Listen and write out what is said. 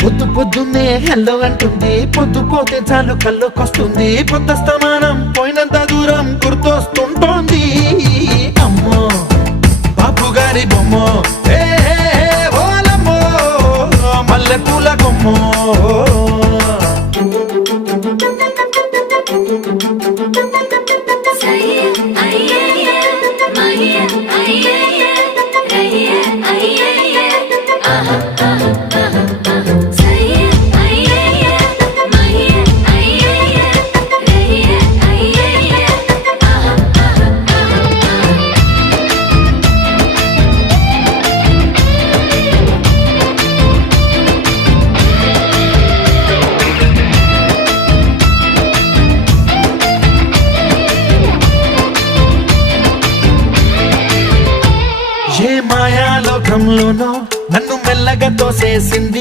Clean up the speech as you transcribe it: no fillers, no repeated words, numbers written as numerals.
పొద్దు పొద్దున్నే హెల్లో అంటుంది, పొద్దు పోతే చాలు కళ్ళొకొస్తుంది, పొద్దస్తమానం పోయినంత దూరం గుర్తొస్తుంటోంది. అమ్మో బాపు గారి బొమ్మో, ఓలమ్మో మల్లె పూల కొమ్మో. ఏ మాయాలోకంలోనో నన్ను మెల్లగా తోసేసింది.